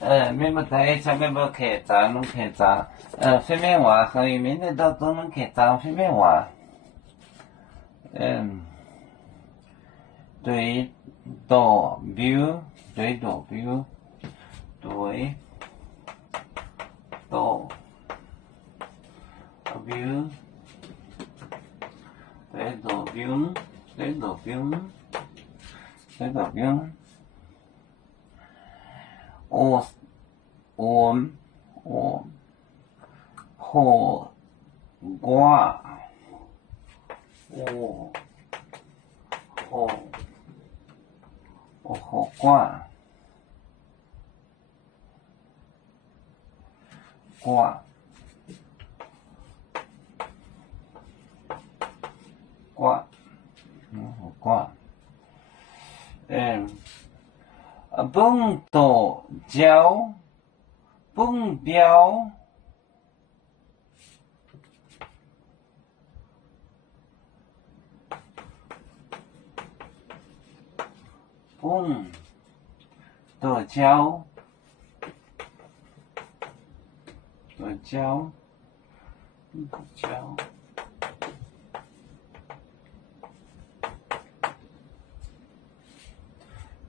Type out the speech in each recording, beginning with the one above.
面不对，前面不客栈，弄客栈，飞面话和面的都弄客栈，飞面话，对多标，对多标，对多标，对多标，对多标，对多标。我火瓜，火瓜瓜瓜，瓜，蹦多椒，蹦标。蹦多椒，多椒，多椒，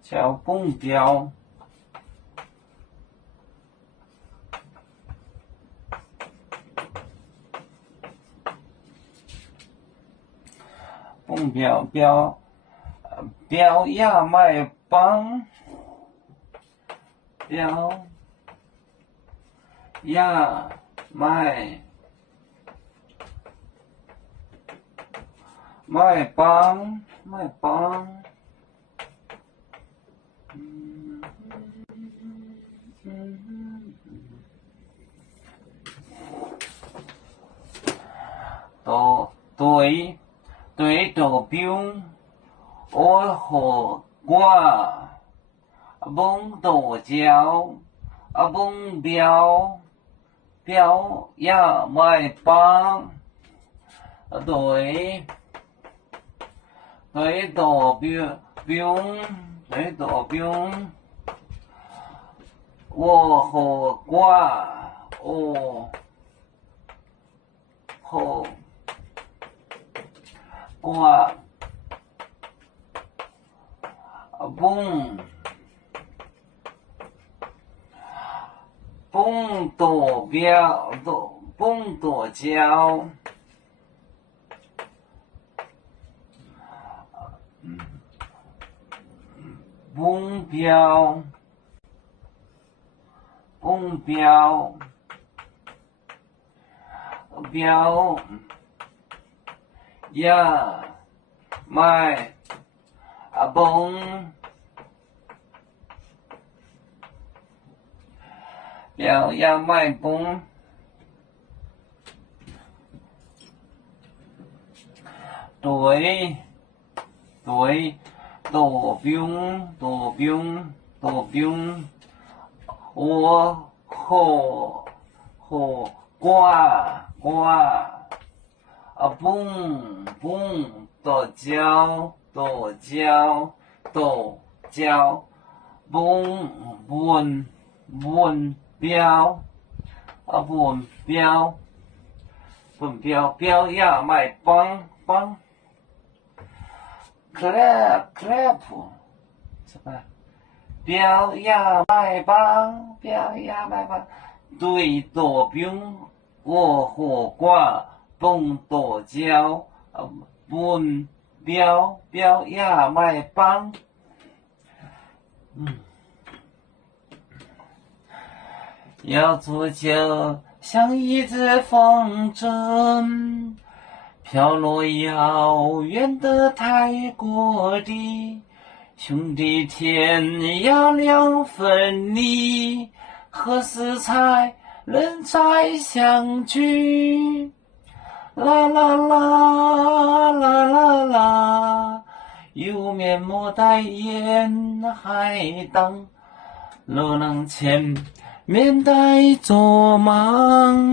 椒蹦标，蹦标标呀麦棒，标呀麦棒，对多标，我火瓜，蹦多椒，蹦标呀麦棒，对多标，对多标，我火瓜，火瓜，蹦多标，蹦多椒，蹦标呀麦蹦标呀麦蹦，对多标，我火瓜，蹦多椒，蹦标，标呀麦棒，clap，是吧？标呀麦棒，对多标，我火瓜，蹦多椒，蹦标呀麦棒，要足球像一只风筝，飘落遥远的泰国地，兄弟天涯两分离，何时才能再相聚？啦啦啦啦啦啦，有面膜代言海当，路能前面带着忙。